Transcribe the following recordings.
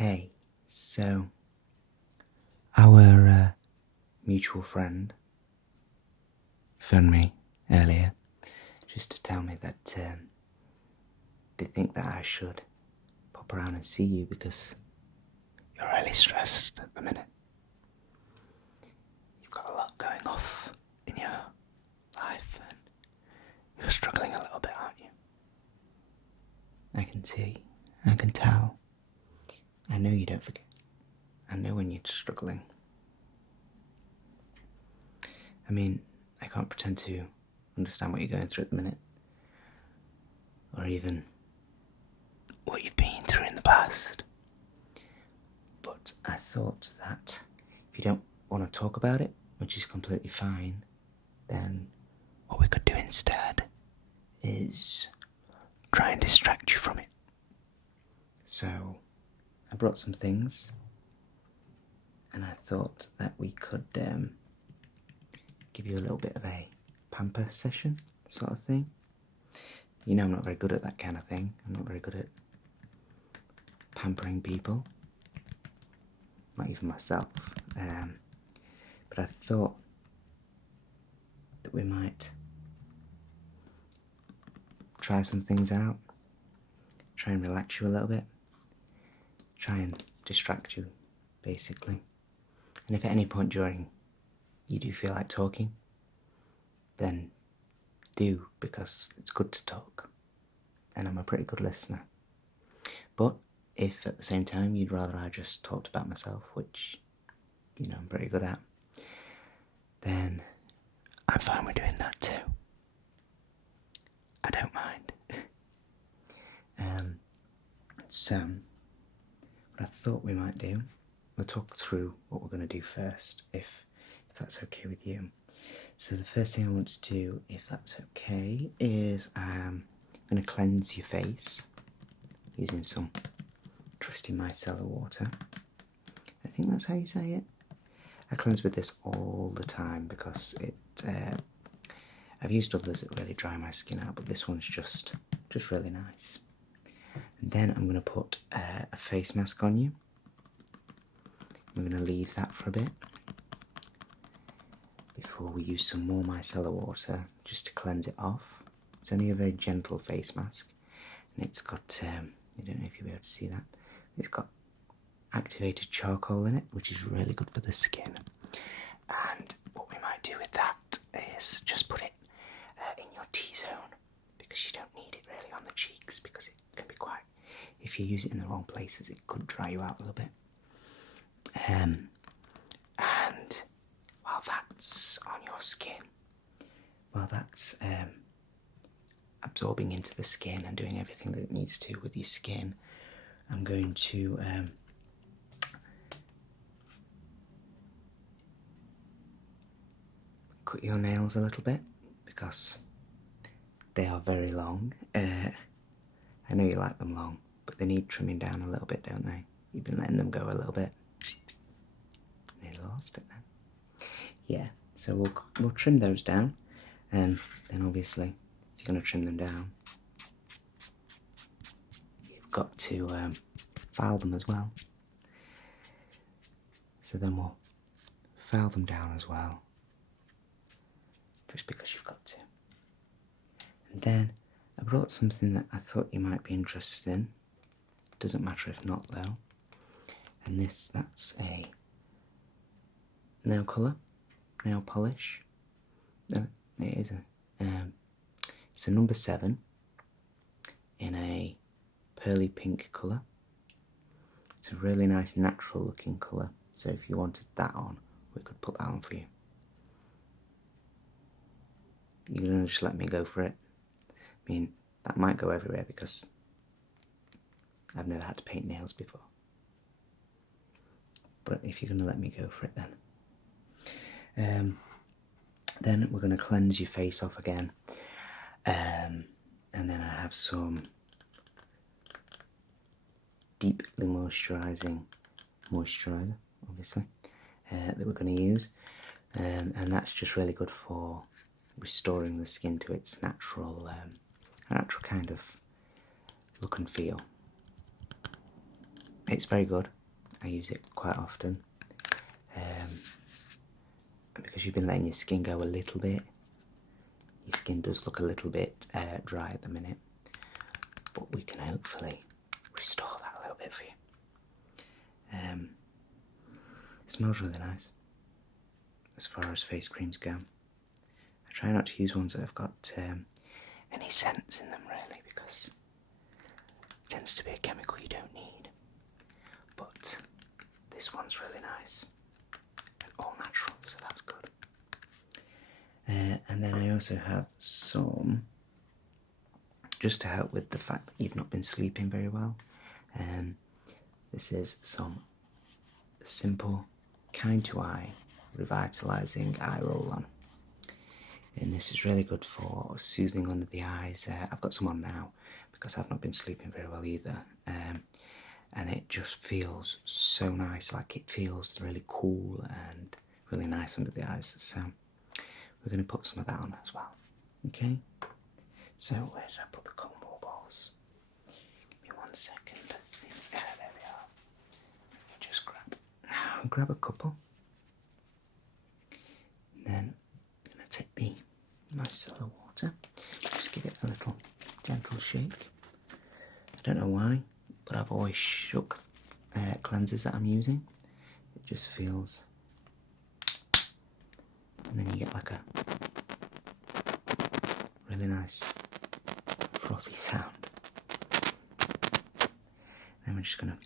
Hey, so our mutual friend phoned me earlier just to tell me that they think that I should pop around and see you because you're really stressed at the minute. You've got a lot going off in your life and you're struggling a little bit, aren't you? I can see, I can tell. I know you don't forget. I know when you're struggling. I mean, I can't pretend to understand what you're going through at the minute. Or even what you've been through in the past. But I thought that if you don't want to talk about it, which is completely fine, then what we could do instead is try and distract you from it. So I brought some things and I thought that we could give you a little bit of a pamper session sort of thing. You know I'm not very good at that kind of thing. I'm not very good at pampering people. Not even myself. But I thought that we might try some things out. Try and relax you a little bit. Try and distract you, basically. And if at any point during you do feel like talking, then do, because it's good to talk. And I'm a pretty good listener. But if at the same time you'd rather I just talked about myself, which, you know, I'm pretty good at, then I'm fine with doing that too. I don't mind. So, what I thought we might do, we'll talk through what we're going to do first, if that's okay with you. So the first thing I want to do, if that's okay, is I'm going to cleanse your face using some trusty micellar water. I think that's how you say it. I cleanse with this all the time because I've used others that really dry my skin out, but this one's just really nice. And then I'm going to put a face mask on you. I'm going to leave that for a bit before we use some more micellar water just to cleanse it off. It's only a very gentle face mask, and it's got, I don't know if you'll be able to see that, it's got activated charcoal in it, which is really good for the skin. And what we might do with that is just put it in your T-zone, because you don't need it really on the cheeks, because it can be quite, if you use it in the wrong places, it could dry you out a little bit. And while that's on your skin, while that's absorbing into the skin and doing everything that it needs to with your skin, I'm going to cut your nails a little bit because they are very long. I know you like them long, but they need trimming down a little bit, don't they? You've been letting them go a little bit. Nearly lost it then. Yeah, so we'll trim those down, and then obviously if you're going to trim them down, you've got to file them as well. So then we'll file them down as well, just because you've got to. And then I brought something that I thought you might be interested in. Doesn't matter if not though. And that's a nail colour, nail polish. No, it is it's a number 7 in a pearly pink colour. It's a really nice natural looking colour, so if you wanted that on, we could put that on for you. You're going to just let me go for it. I mean, that might go everywhere because I've never had to paint nails before. But if you're going to let me go for it then we're going to cleanse your face off again. And then I have some deeply moisturising moisturiser, obviously, that we're going to use. And that's just really good for restoring the skin to its natural kind of look and feel. It's very good. I use it quite often. Because you've been letting your skin go a little bit, your skin does look a little bit dry at the minute, but we can hopefully restore that a little bit for you. It smells really nice as far as face creams go. I try not to use ones that have got any scents in them really, because it tends to be a chemical you don't need. But this one's really nice and all natural, so that's good. And then I also have some, just to help with the fact that you've not been sleeping very well. This is some simple, kind to eye, revitalising eye roll-on. And this is really good for soothing under the eyes. I've got some on now because I've not been sleeping very well either. And it just feels so nice, like it feels really cool and really nice under the eyes. So we're going to put some of that on as well. Okay? So where did I put the cotton ball balls? Give me 1 second. There we are. Just grab a couple. And then I'm going to take the micellar water. Just give it a little gentle shake. I don't know why, but I've always shook cleansers that I'm using. It just feels, and then you get like a really nice frothy sound. Then we're just going to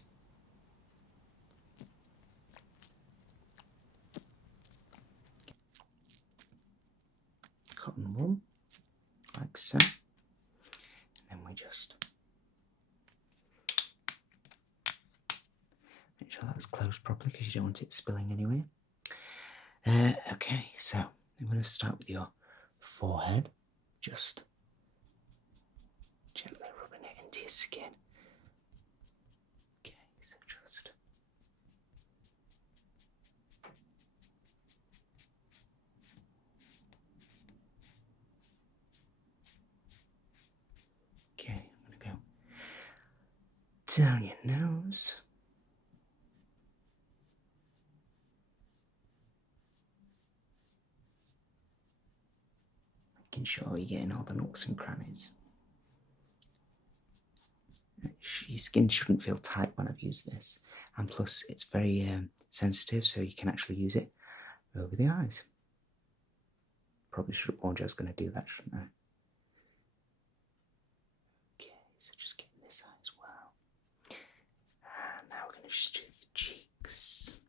cotton wool, like so, and then we just make sure that's closed properly because you don't want it spilling anywhere. Okay, so I'm going to start with your forehead, just gently rubbing it into your skin. Okay, so just okay, I'm going to go down your nose. Making sure you're getting all the nooks and crannies. Your skin shouldn't feel tight when I've used this, and plus it's very sensitive, so you can actually use it over the eyes. Probably should have warned you I was going to do that, shouldn't I? Okay, so just getting this eye as well. And now we're going to just do the cheeks.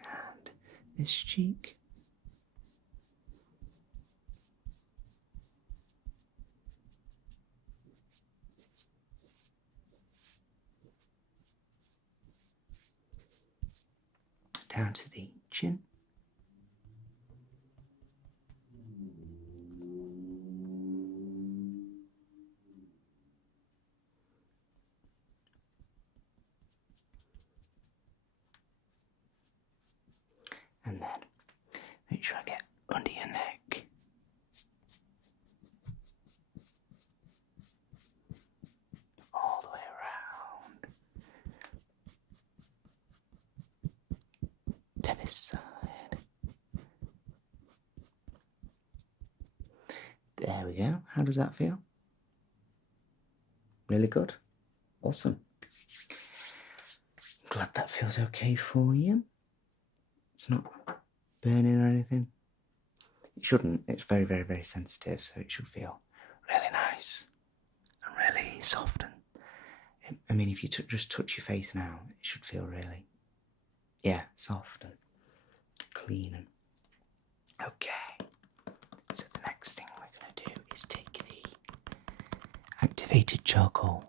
And this cheek. Down to the chin. And then make sure I get under your neck. All the way around to this side. There we go. How does that feel? Really good? Awesome. Glad that feels okay for you. It's not burning or anything. It shouldn't. It's very, very, very sensitive, so it should feel really nice and really soft. And I mean, if you just touch your face now, it should feel really, yeah, soft and clean. And okay. So the next thing we're going to do is take the activated charcoal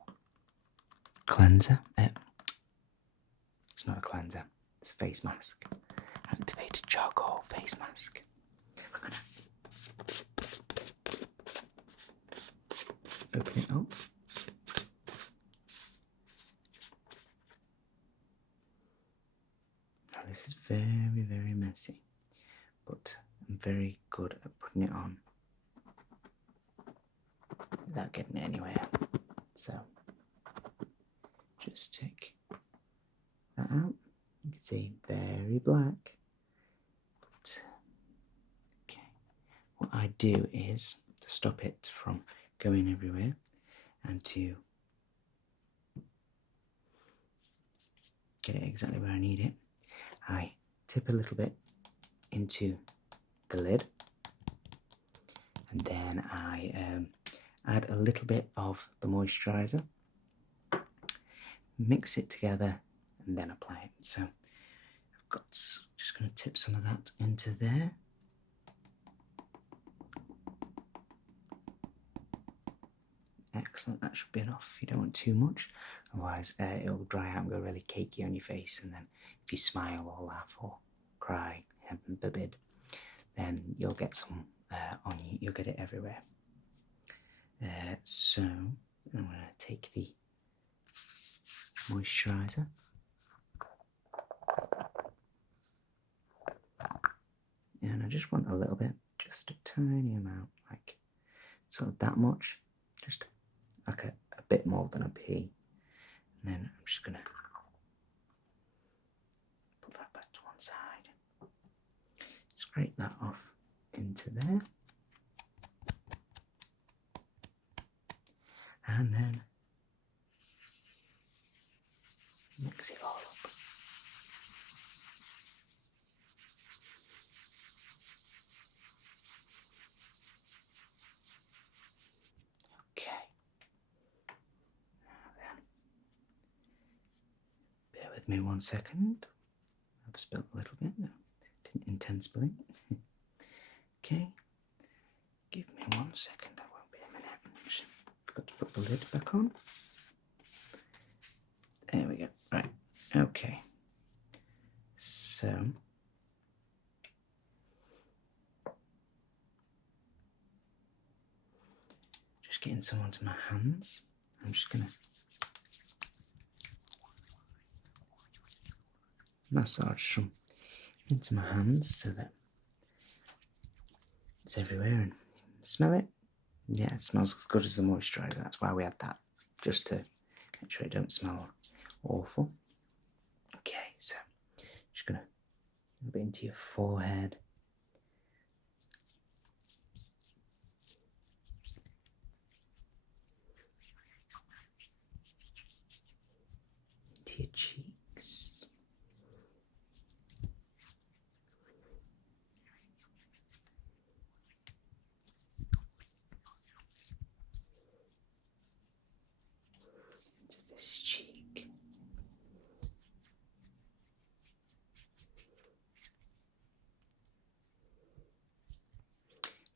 cleanser. It's not a cleanser, it's a face mask. Activated charcoal face mask. We're going to open it up. Now this is very, very messy, but I'm very good at putting it on without getting it anywhere. So just take that out. You can see very black. But, okay, what I do is to stop it from going everywhere and to get it exactly where I need it, I tip a little bit into the lid, and then I add a little bit of the moisturiser, mix it together, and then apply it. So I've got just going to tip some of that into there. Excellent, that should be enough. You don't want too much, otherwise it'll dry out and go really cakey on your face, and then if you smile or laugh or cry, heaven forbid, then you'll get some on you, you'll get it everywhere. So I'm going to take the moisturiser, and I just want a little bit, just a tiny amount, like sort of that much, just like a bit more than a pea. And then I'm just going to put that back to one side, scrape that off into there, and then mix it all up. Okay. Now then, bear with me 1 second. I've spilled a little bit. No, didn't intend spilling. Okay. Give me 1 second. I won't be a minute. Just got to put the lid back on. There we go. Right. Okay. So just getting some onto my hands. I'm just gonna massage some into my hands so that it's everywhere. And smell it? Yeah, it smells as good as the moisturiser. That's why we had that, just to make sure it don't smell awful. Okay, so just gonna a little bit into your forehead. Into your cheeks. Into this cheek.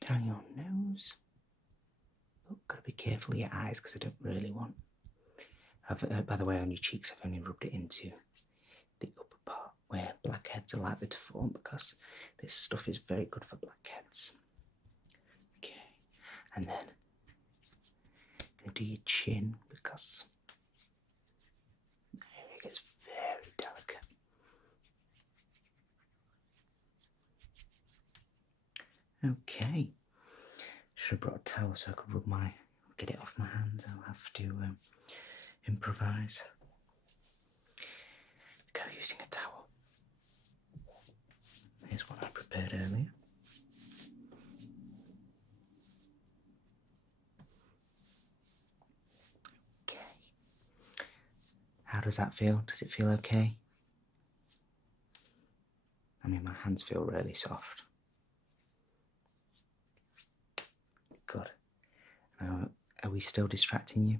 Down your nose. Oh, gotta be careful of your eyes because I don't really want. By the way, on your cheeks, I've only rubbed it into the upper part where blackheads are likely to form, because this stuff is very good for blackheads. Okay, and then I'm gonna do your chin, because it gets very delicate. Okay, should have brought a towel so I could get it off my hands. I'll have to improvise. Go using a towel. Here's what I prepared earlier. Okay. How does that feel? Does it feel okay? I mean, my hands feel really soft. Good. Are we still distracting you?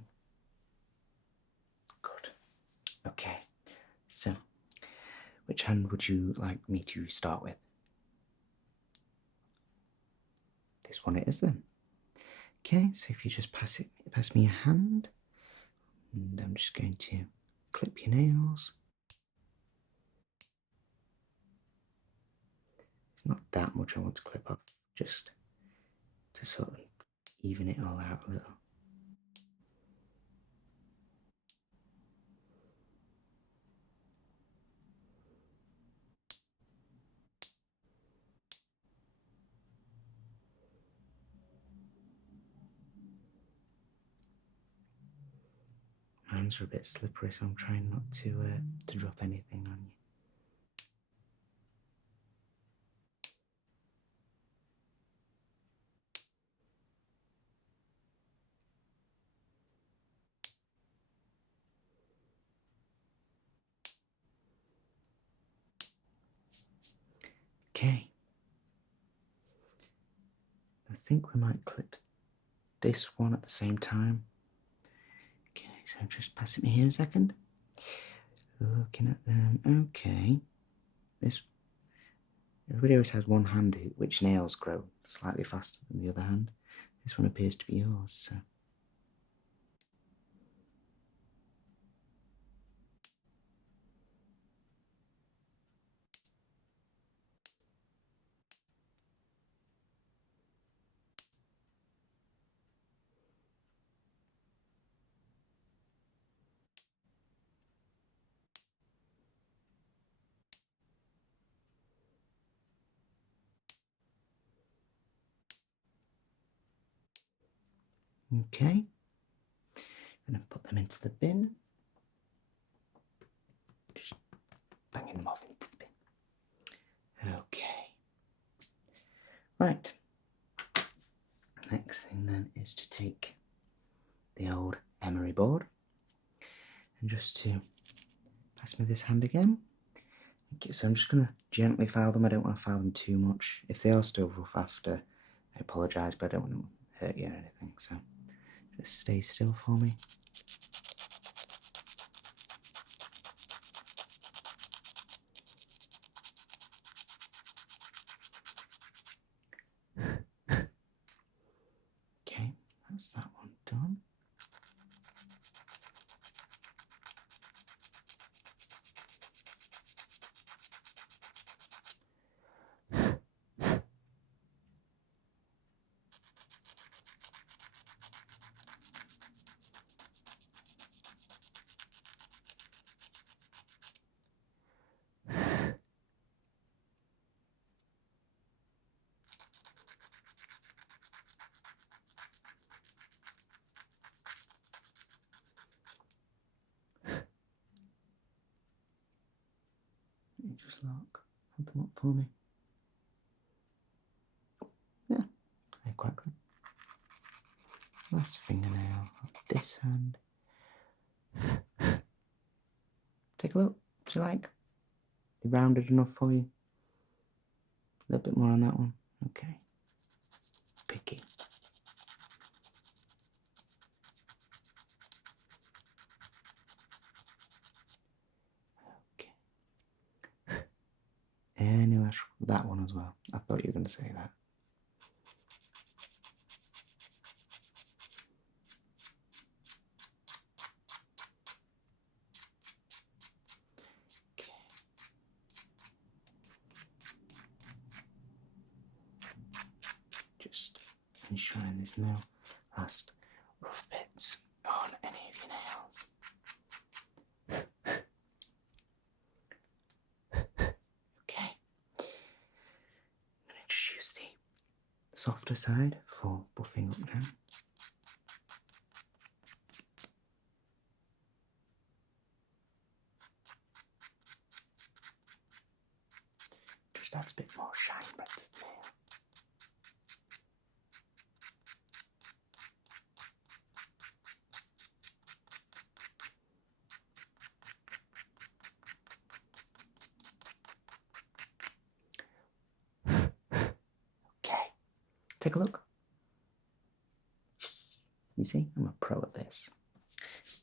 Good. Okay. So, which hand would you like me to start with? This one it is then. Okay, so if you just pass me your hand, and I'm just going to clip your nails. It's not that much I want to clip off, just to sort of even it all out a little. hands are a bit slippery, so I'm trying not to drop anything on you. Okay. I think we might clip this one at the same time. Okay, so just pass it me here a second. Looking at them. Okay. Everybody always has one hand which nails grow slightly faster than the other hand. This one appears to be yours, so. Okay. I'm going to put them into the bin. Just banging them off into the bin. Okay. Right. Next thing then is to take the old emery board and just to pass me this hand again. Okay, so I'm just going to gently file them. I don't want to file them too much. If they are still rough after, I apologise, but I don't want to hurt you or anything. So just stay still for me. Okay, that's that one done. Just hold them up for me. Yeah, they're quite good. Last fingernail of this hand. Take a look. Do you like? They rounded enough for you? A little bit more on that one. Okay. Picky. Okay. Any last that one as well. I thought you were going to say that. Okay. Just ensuring there's no last rough bits on any of your nails. Okay. I'm going to just use the softer side for buffing up now. Just adds a bit more shine back to the nail. Okay, take a look. You see, I'm a pro at this.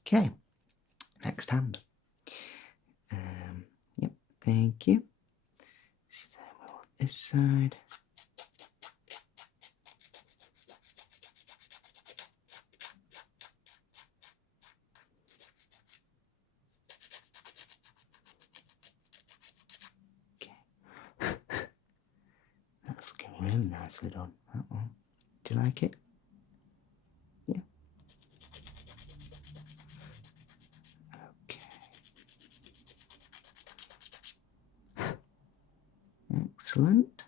Okay, next hand. Yep, thank you. So then we want this side. Okay. That's looking really nicely done, that one. Do you like it? Yeah. Okay. Excellent.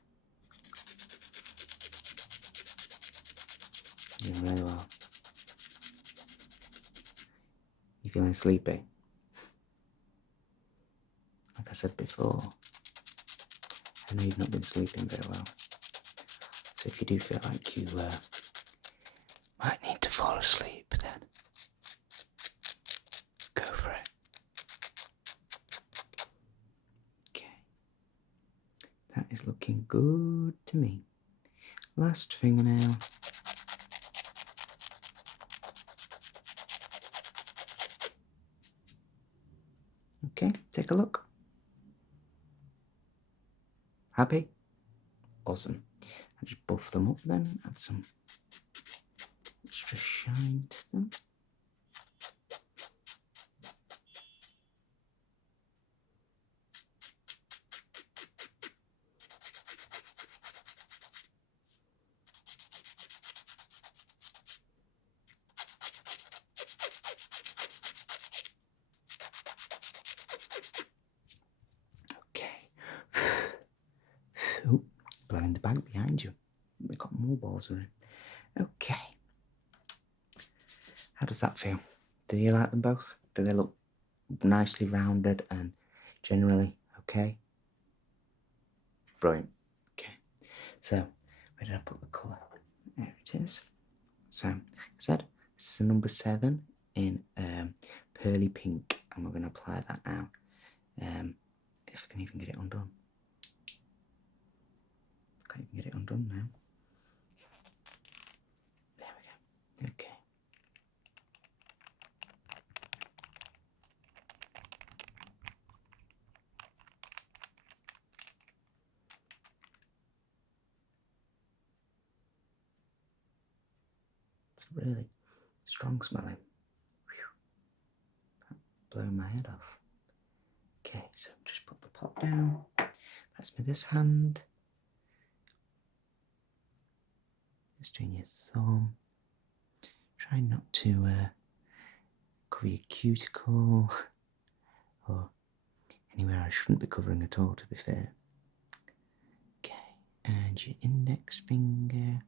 You're very well. You feeling sleepy? Like I said before, I know you've not been sleeping very well. So if you do feel like you might need to fall asleep, then go for it. Okay. That is looking good to me. Last fingernail. Okay, take a look. Happy? Awesome. I'll just buff them up then, add some extra shine to them. Okay. Oh, blowing the bag behind you. We've got more balls around. Okay. How does that feel? Do you like them both? Do they look nicely rounded and generally okay? Brilliant. Okay. So, where did I put the colour? There it is. So, like I said, this is number 7 in pearly pink, and we're going to apply that now. If I can even get it undone. Can't even get it undone now. There we go. Okay. It's really strong smelling. Blowing my head off. Okay, so just put the pot down. Press with this hand. Just doing your thumb. Try not to cover your cuticle or anywhere I shouldn't be covering at all, to be fair. Okay, and your index finger.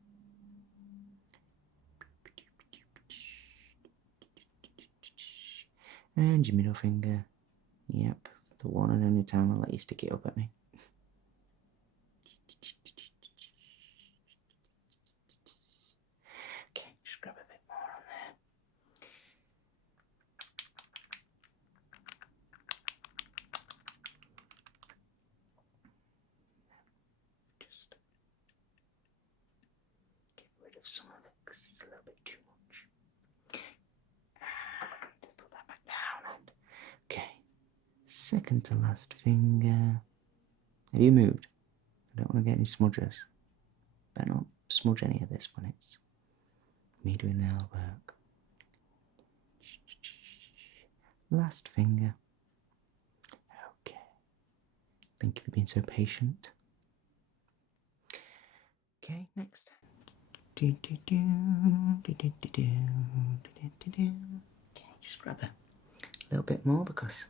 And your middle finger. Yep, the one and only time I'll let you stick it up at me. Okay, just grab a bit more on there. Just get rid of some of it because it's a little bit too much. And put that back down. And okay, second to last finger. Have you moved? I don't want to get any smudges. Better not smudge any of this when it's me doing nail work. Last finger. Okay. Thank you for being so patient. Okay, next. Okay, just grab a little bit more because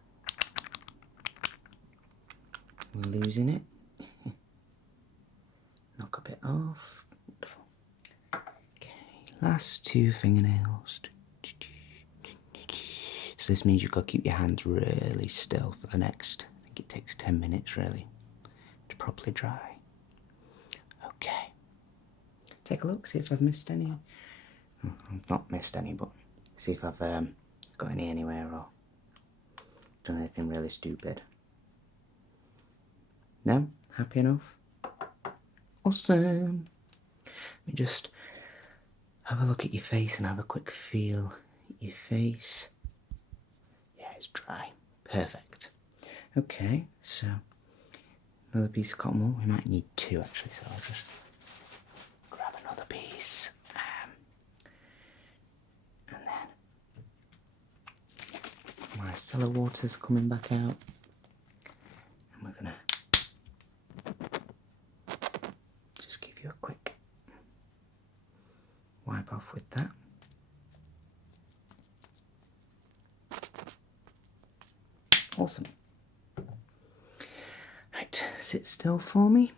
we're losing it. Knock a bit off. Wonderful. Okay, last 2 fingernails. So this means you've got to keep your hands really still for the next, I think it takes 10 minutes really to properly dry. Okay. Take a look, see if I've missed any. I've not missed any, but see if I've got any anywhere or done anything really stupid. No? Happy enough? Awesome! Let me just have a look at your face and have a quick feel at your face. Yeah, it's dry. Perfect. Okay, so another piece of cotton wool. We might need 2 actually, so I'll just grab another piece. And then my cellar water's coming back out. And we're gonna just give you a quick wipe off with that. Awesome. Right, sit still for me.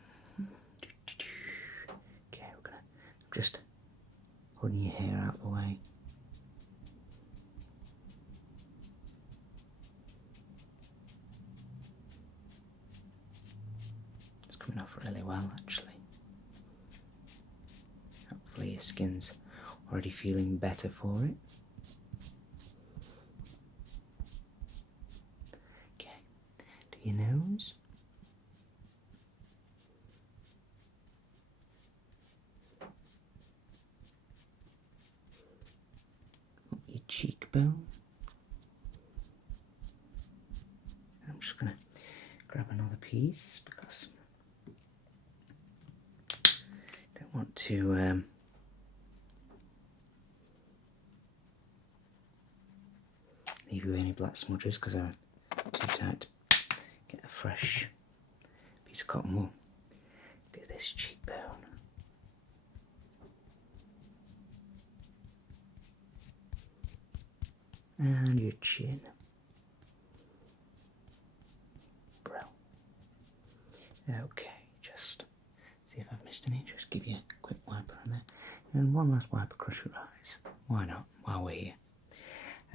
Okay, we're gonna just holding your hair out the way. your skin's already feeling better for it. Okay, to your nose. Up your cheekbone. I'm just going to grab another piece because I don't want to leave you with any black smudges because they're too tight to get a fresh piece of cotton wool. Do this cheekbone. And your chin. Brow. Okay, just see if I've missed any. Just give you a quick wipe around there. And one last wipe across your eyes. Why not, while we're here?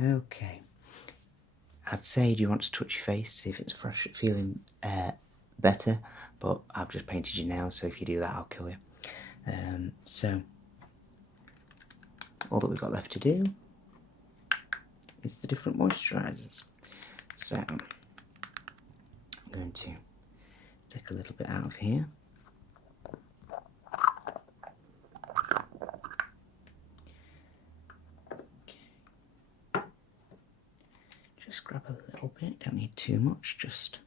Okay. I'd say, do you want to touch your face, see if it's fresh, feeling better, but I've just painted your nails, so if you do that, I'll kill you. So, all that we've got left to do is the different moisturisers. So, I'm going to take a little bit out of here. Okay. Just grab a little bit, don't need too much, just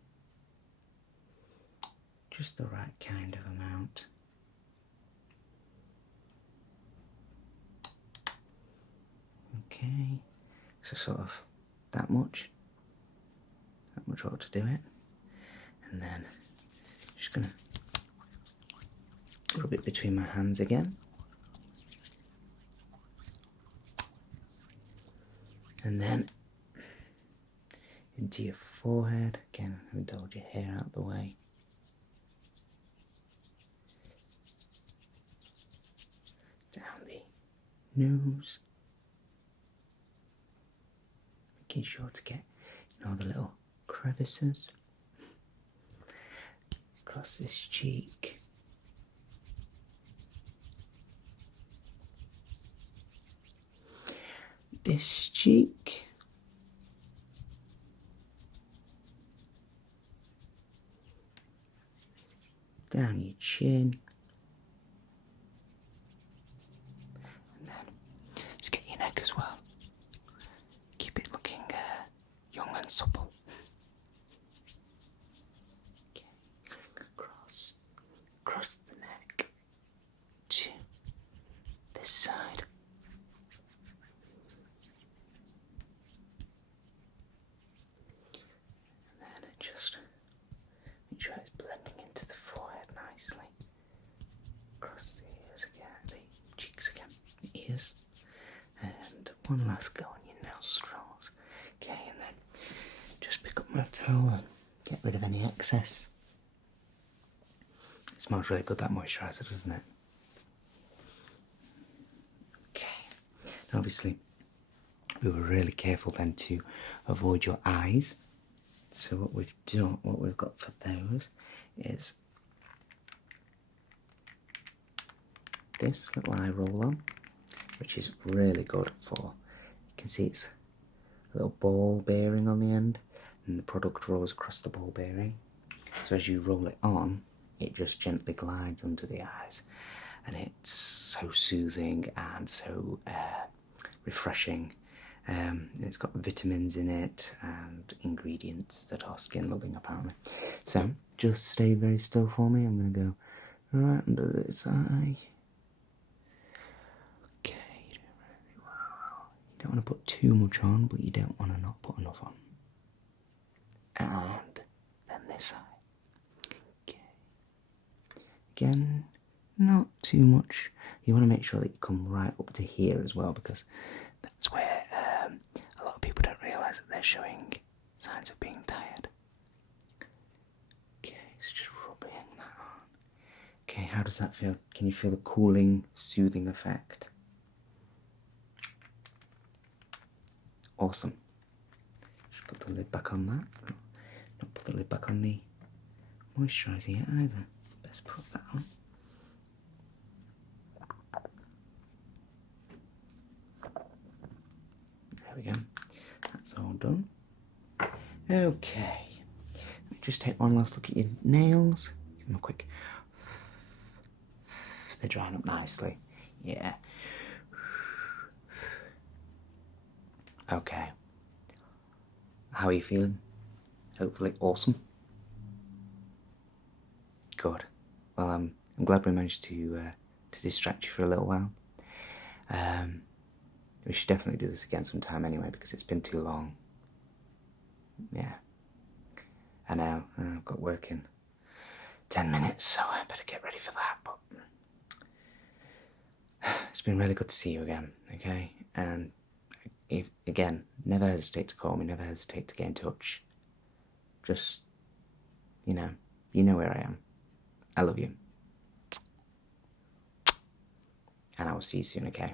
the right kind of amount. Okay, so sort of that much ought to do it. And then just gonna rub it between my hands again. And then into your forehead. Again, hold your hair out of the way. Down the nose. Making sure to get all the little crevices. Across this cheek. This cheek. Down your chin. And then let's get your neck as well. Keep it looking young and supple. Okay. Across the neck to this side. And then just make sure it's blending into the forehead nicely. Across the ears again, the cheeks again, the ears. And one last go on your nostrils. Okay, and then just pick up my towel and get rid of any excess. It smells really good, that moisturiser, doesn't it? Okay, now obviously we were really careful then to avoid your eyes. So what we've got for those is this little eye roller, which is really good for, you can see it's a little ball bearing on the end, and the product rolls across the ball bearing. So as you roll it on, it just gently glides under the eyes, and it's so soothing and so refreshing. It's got vitamins in it and ingredients that are skin loving apparently. So just stay very still for me. I'm going to go right under this eye. Okay, you're doing really well. You don't want to put too much on, but you don't want to not put enough on. And then this eye. Okay. Again, not too much. You want to make sure that you come right up to here as well, because that's where a lot of people don't realise that they're showing signs of being tired. Okay, so just rubbing that on. Okay, how does that feel? Can you feel the cooling, soothing effect? Awesome. Just put the lid back on that. Not put the lid back on the moisturiser yet either. Best put that on. we go. That's all done. Okay. Just take one last look at your nails. Give them a quick... They're drying up nicely. Yeah. Okay. How are you feeling? Hopefully awesome. Good. Well, I'm glad we managed to distract you for a little while. We should definitely do this again sometime anyway, because it's been too long. Yeah. I know, I've got work in 10 minutes, so I better get ready for that, but it's been really good to see you again, okay? And again, never hesitate to call me, never hesitate to get in touch. Just, you know where I am. I love you. And I will see you soon, okay?